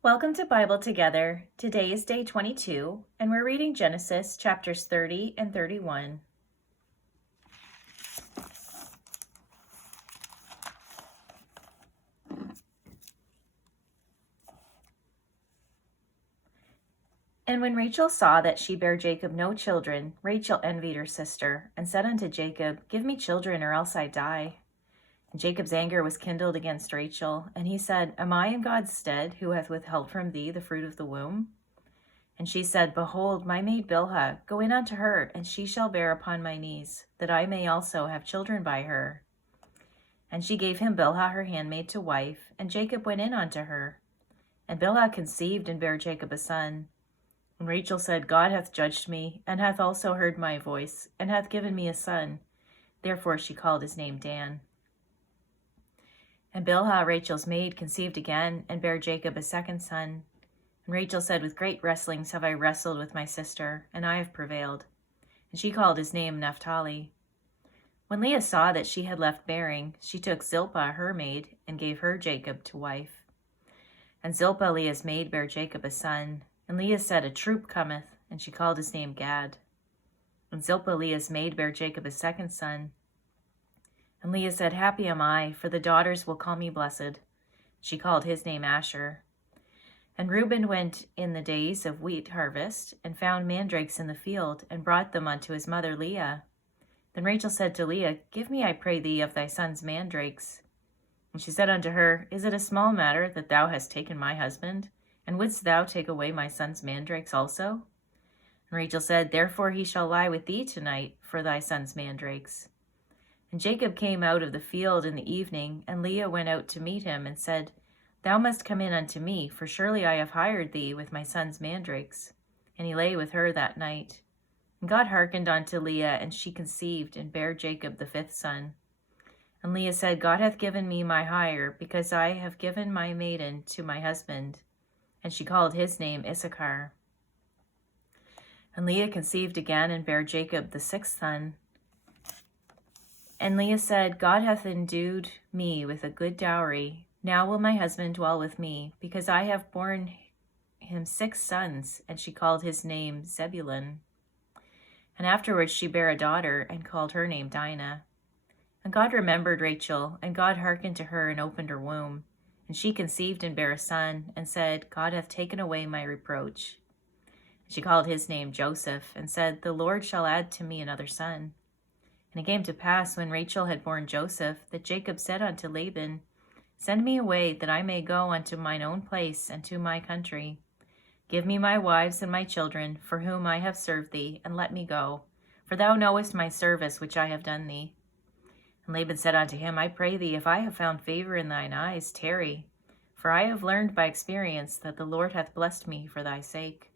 Welcome to Bible Together. Today is day 22, and we're reading Genesis chapters 30 and 31. And when Rachel saw that she bare Jacob no children, Rachel envied her sister, and said unto Jacob, Give me children, or else I die. And Jacob's anger was kindled against Rachel, and he said, Am I in God's stead, who hath withheld from thee the fruit of the womb? And she said, Behold, my maid Bilhah, go in unto her, and she shall bear upon my knees, that I may also have children by her. And she gave him Bilhah her handmaid to wife, and Jacob went in unto her. And Bilhah conceived and bare Jacob a son. And Rachel said, God hath judged me, and hath also heard my voice, and hath given me a son. Therefore she called his name Dan. And Bilhah, Rachel's maid, conceived again, and bare Jacob a second son. And Rachel said, With great wrestlings have I wrestled with my sister, and I have prevailed. And she called his name Naphtali. When Leah saw that she had left bearing, she took Zilpah her maid, and gave her Jacob to wife. And Zilpah Leah's maid bare Jacob a son. And Leah said, A troop cometh, and she called his name Gad. And Zilpah Leah's maid bare Jacob a second son. And Leah said, Happy am I, for the daughters will call me blessed. She called his name Asher. And Reuben went in the days of wheat harvest, and found mandrakes in the field, and brought them unto his mother Leah. Then Rachel said to Leah, Give me, I pray thee, of thy son's mandrakes. And she said unto her, Is it a small matter that thou hast taken my husband? And wouldst thou take away my son's mandrakes also? And Rachel said, Therefore he shall lie with thee tonight for thy son's mandrakes. And Jacob came out of the field in the evening, and Leah went out to meet him, and said, Thou must come in unto me, for surely I have hired thee with my son's mandrakes. And he lay with her that night. And God hearkened unto Leah, and she conceived, and bare Jacob the fifth son. And Leah said, God hath given me my hire, because I have given my maiden to my husband. And she called his name Issachar. And Leah conceived again, and bare Jacob the sixth son. And Leah said, God hath endued me with a good dowry. Now will my husband dwell with me, because I have borne him 6 sons. And she called his name Zebulun. And afterwards she bare a daughter, and called her name Dinah. And God remembered Rachel, and God hearkened to her, and opened her womb. And she conceived and bare a son, and said, God hath taken away my reproach. And she called his name Joseph, and said, The Lord shall add to me another son. And it came to pass, when Rachel had borne Joseph, that Jacob said unto Laban, Send me away, that I may go unto mine own place, and to my country. Give me my wives and my children, for whom I have served thee, and let me go. For thou knowest my service which I have done thee. And Laban said unto him, I pray thee, if I have found favor in thine eyes, tarry. For I have learned by experience that the Lord hath blessed me for thy sake.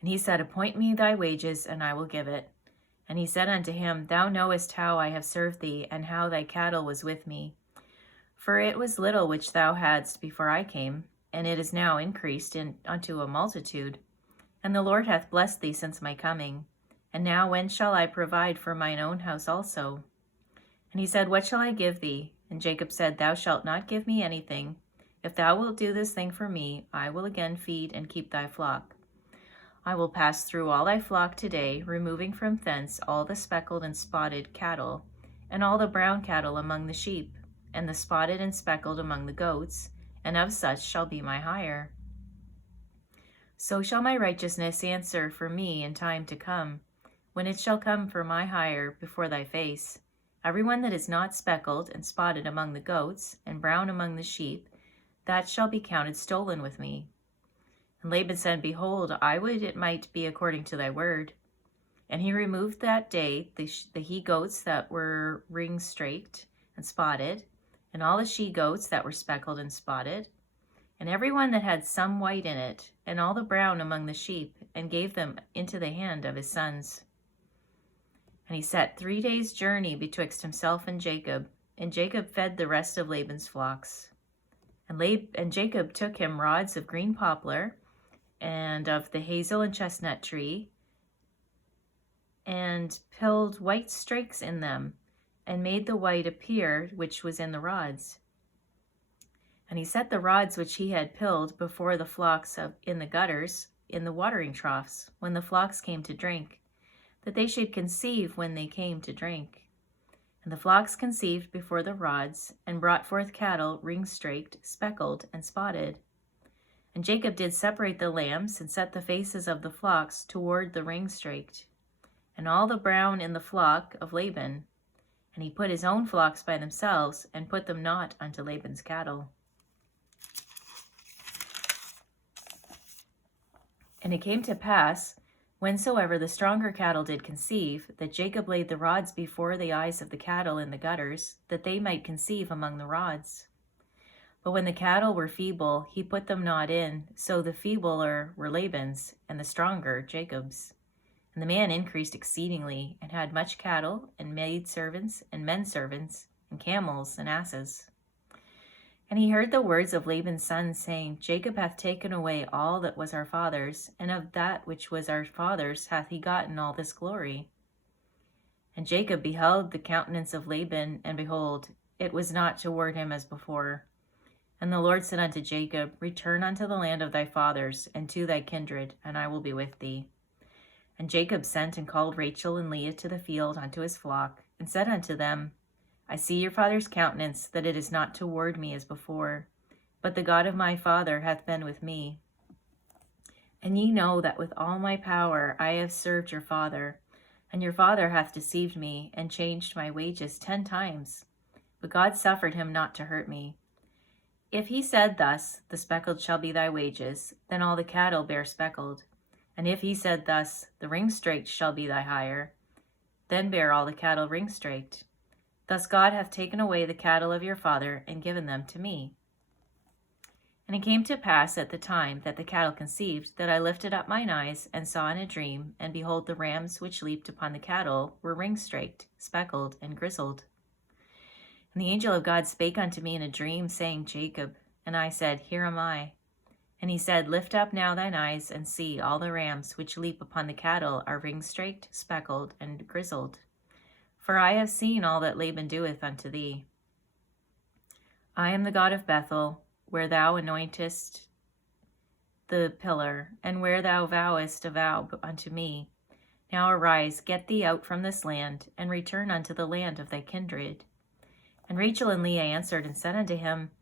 And he said, Appoint me thy wages, and I will give it. And he said unto him, Thou knowest how I have served thee, and how thy cattle was with me. For it was little which thou hadst before I came, and it is now increased unto a multitude. And the Lord hath blessed thee since my coming. And now when shall I provide for mine own house also? And he said, What shall I give thee? And Jacob said, Thou shalt not give me anything. If thou wilt do this thing for me, I will again feed and keep thy flock. I will pass through all thy flock today, removing from thence all the speckled and spotted cattle, and all the brown cattle among the sheep, and the spotted and speckled among the goats, and of such shall be my hire. So shall my righteousness answer for me in time to come, when it shall come for my hire before thy face. Every one that is not speckled and spotted among the goats, and brown among the sheep, that shall be counted stolen with me. And Laban said, Behold, I would it might be according to thy word. And he removed that day the he-goats that were ring-straked and spotted, and all the she-goats that were speckled and spotted, and every one that had some white in it, and all the brown among the sheep, and gave them into the hand of his sons. And he set 3 days' journey betwixt himself and Jacob fed the rest of Laban's flocks. And Jacob took him rods of green poplar, and of the hazel and chestnut tree, and pilled white strakes in them, and made the white appear which was in the rods. And he set the rods which he had pilled before the flocks in the gutters, in the watering troughs, when the flocks came to drink, that they should conceive when they came to drink. And the flocks conceived before the rods, and brought forth cattle ring-straked, speckled, and spotted. And Jacob did separate the lambs, and set the faces of the flocks toward the ring-straked, and all the brown in the flock of Laban. And he put his own flocks by themselves, and put them not unto Laban's cattle. And it came to pass, whensoever the stronger cattle did conceive, that Jacob laid the rods before the eyes of the cattle in the gutters, that they might conceive among the rods. But when the cattle were feeble, he put them not in, so the feebler were Laban's, and the stronger Jacob's. And the man increased exceedingly, and had much cattle, and maidservants, and menservants, and camels, and asses. And he heard the words of Laban's sons, saying, Jacob hath taken away all that was our father's, and of that which was our father's hath he gotten all this glory. And Jacob beheld the countenance of Laban, and behold, it was not toward him as before. And the Lord said unto Jacob, Return unto the land of thy fathers, and to thy kindred, and I will be with thee. And Jacob sent and called Rachel and Leah to the field unto his flock, and said unto them, I see your father's countenance, that it is not toward me as before, but the God of my father hath been with me. And ye know that with all my power I have served your father, and your father hath deceived me, and changed my wages 10 times. But God suffered him not to hurt me. If he said thus, The speckled shall be thy wages, then all the cattle bear speckled. And if he said thus, The ring-straked shall be thy hire, then bear all the cattle ring-straked. Thus God hath taken away the cattle of your father, and given them to me. And it came to pass at the time that the cattle conceived, that I lifted up mine eyes, and saw in a dream, and behold, the rams which leaped upon the cattle were ring-straked, speckled, and grizzled. And the angel of God spake unto me in a dream, saying, Jacob. And I said, Here am I. And he said, Lift up now thine eyes, and see, all the rams which leap upon the cattle are ring-straked, speckled, and grizzled. For I have seen all that Laban doeth unto thee. I am the God of Bethel, where thou anointest the pillar, and where thou vowest a vow unto me. Now arise, get thee out from this land, and return unto the land of thy kindred. And Rachel and Leah answered and said unto him,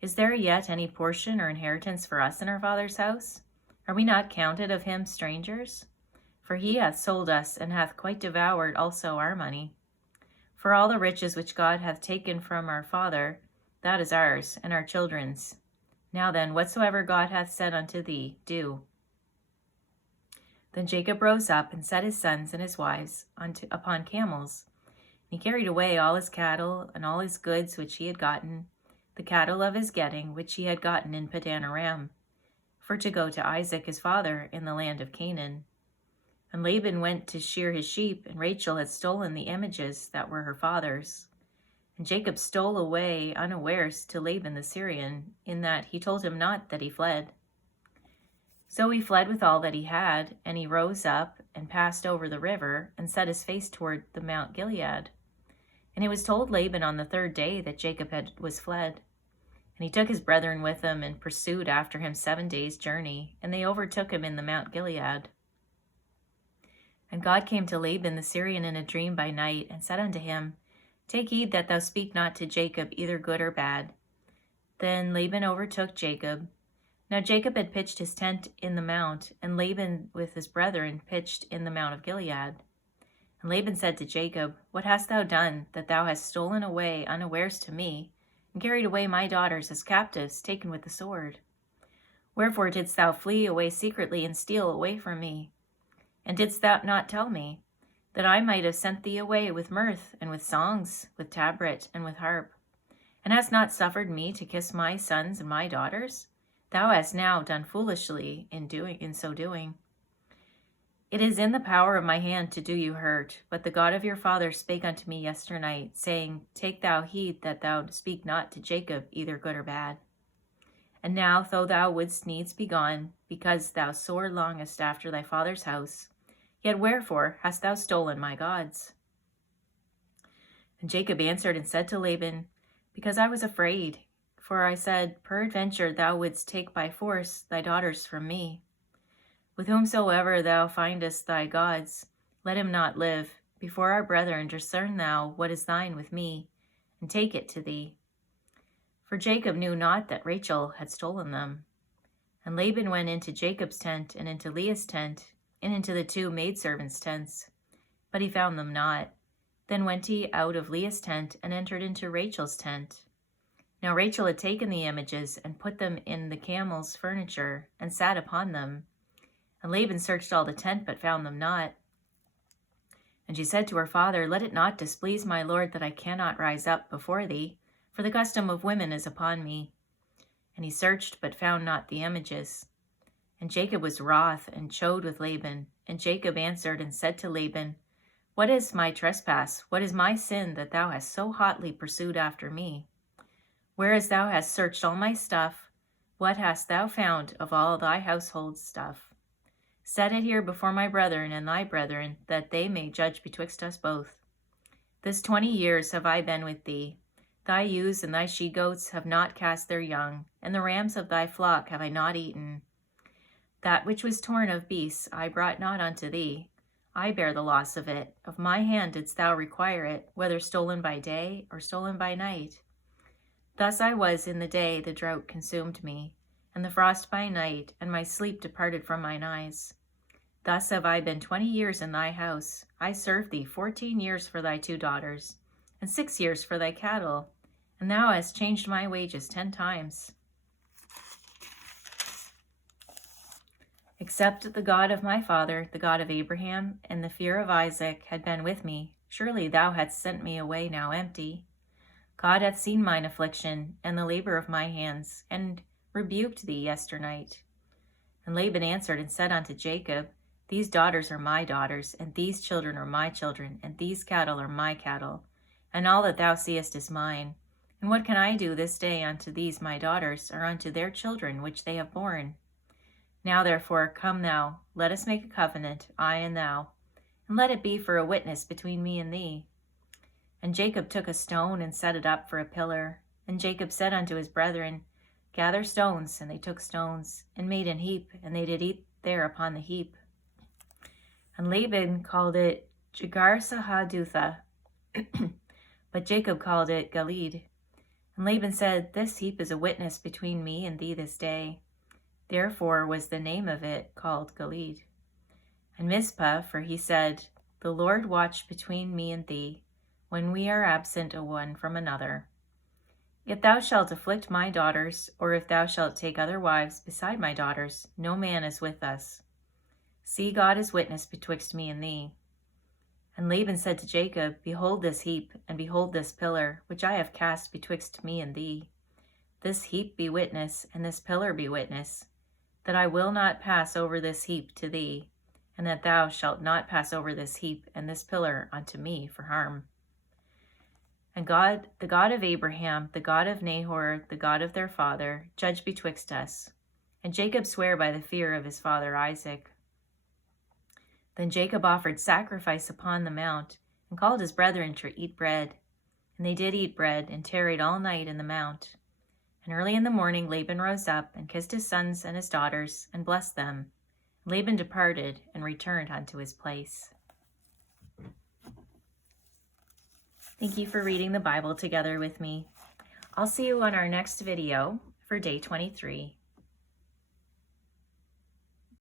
Is there yet any portion or inheritance for us in our father's house? Are we not counted of him strangers? For he hath sold us, and hath quite devoured also our money. For all the riches which God hath taken from our father, that is ours, and our children's. Now then, whatsoever God hath said unto thee, do. Then Jacob rose up, and set his sons and his wives upon camels. And he carried away all his cattle, and all his goods which he had gotten, the cattle of his getting, which he had gotten in Padan Aram, for to go to Isaac his father in the land of Canaan. And Laban went to shear his sheep, and Rachel had stolen the images that were her father's. And Jacob stole away unawares to Laban the Syrian, in that he told him not that he fled. So he fled with all that he had, and he rose up and passed over the river, and set his face toward the Mount Gilead. And it was told Laban on the 3rd day that Jacob was fled. And he took his brethren with him, and pursued after him 7 days' journey, and they overtook him in the Mount Gilead. And God came to Laban the Syrian in a dream by night, and said unto him, Take heed that thou speak not to Jacob either good or bad. Then Laban overtook Jacob. Now Jacob had pitched his tent in the mount, and Laban with his brethren pitched in the Mount of Gilead. And Laban said to Jacob, What hast thou done, that thou hast stolen away unawares to me, and carried away my daughters as captives, taken with the sword? Wherefore didst thou flee away secretly, and steal away from me? And didst thou not tell me, that I might have sent thee away with mirth, and with songs, with tabret, and with harp? And hast not suffered me to kiss my sons and my daughters? Thou hast now done foolishly in so doing. It is in the power of my hand to do you hurt, but the God of your father spake unto me yesternight, saying, Take thou heed that thou speak not to Jacob either good or bad. And now, though thou wouldst needs be gone, because thou sore longest after thy father's house, yet wherefore hast thou stolen my gods? And Jacob answered and said to Laban, Because I was afraid, for I said, Peradventure thou wouldst take by force thy daughters from me. With whomsoever thou findest thy gods, let him not live. Before our brethren discern thou what is thine with me, and take it to thee. For Jacob knew not that Rachel had stolen them. And Laban went into Jacob's tent, and into Leah's tent, and into the two maidservants' tents. But he found them not. Then went he out of Leah's tent, and entered into Rachel's tent. Now Rachel had taken the images, and put them in the camel's furniture, and sat upon them. And Laban searched all the tent, but found them not. And she said to her father, Let it not displease my lord that I cannot rise up before thee, for the custom of women is upon me. And he searched, but found not the images. And Jacob was wroth, and chode with Laban. And Jacob answered and said to Laban, What is my trespass? What is my sin that thou hast so hotly pursued after me? Whereas thou hast searched all my stuff, what hast thou found of all thy household stuff? Set it here before my brethren and thy brethren, that they may judge betwixt us both. This 20 years have I been with thee. Thy ewes and thy she-goats have not cast their young, and the rams of thy flock have I not eaten. That which was torn of beasts I brought not unto thee. I bear the loss of it. Of my hand didst thou require it, whether stolen by day or stolen by night. Thus I was in the day the drought consumed me, and the frost by night, and my sleep departed from mine eyes. Thus have I been 20 years in thy house. I served thee 14 years for thy 2 daughters, and 6 years for thy cattle, and thou hast changed my wages 10 times. Except the God of my father, the God of Abraham, and the fear of Isaac had been with me, surely thou hadst sent me away now empty. God hath seen mine affliction, and the labor of my hands, and rebuked thee yesternight. And Laban answered and said unto Jacob, These daughters are my daughters, and these children are my children, and these cattle are my cattle, and all that thou seest is mine. And what can I do this day unto these my daughters, or unto their children which they have borne? Now therefore come thou, let us make a covenant, I and thou, and let it be for a witness between me and thee. And Jacob took a stone and set it up for a pillar. And Jacob said unto his brethren, Gather stones. And they took stones, and made an heap, and they did eat there upon the heap. And Laban called it Jegar-sahadutha, but Jacob called it Gilead. And Laban said, This heap is a witness between me and thee this day. Therefore was the name of it called Gilead. And Mizpah, for he said, The Lord watch between me and thee, when we are absent one from another. If thou shalt afflict my daughters, or if thou shalt take other wives beside my daughters, no man is with us. See, God is witness betwixt me and thee. And Laban said to Jacob, Behold this heap, and behold this pillar, which I have cast betwixt me and thee. This heap be witness, and this pillar be witness, that I will not pass over this heap to thee, and that thou shalt not pass over this heap and this pillar unto me for harm. And God, the God of Abraham, the God of Nahor, the God of their father, judge betwixt us. And Jacob sware by the fear of his father Isaac. Then Jacob offered sacrifice upon the mount, and called his brethren to eat bread. And they did eat bread, and tarried all night in the mount. And early in the morning Laban rose up, and kissed his sons and his daughters, and blessed them. Laban departed, and returned unto his place. Thank you for reading the Bible together with me. I'll see you on our next video for day 23.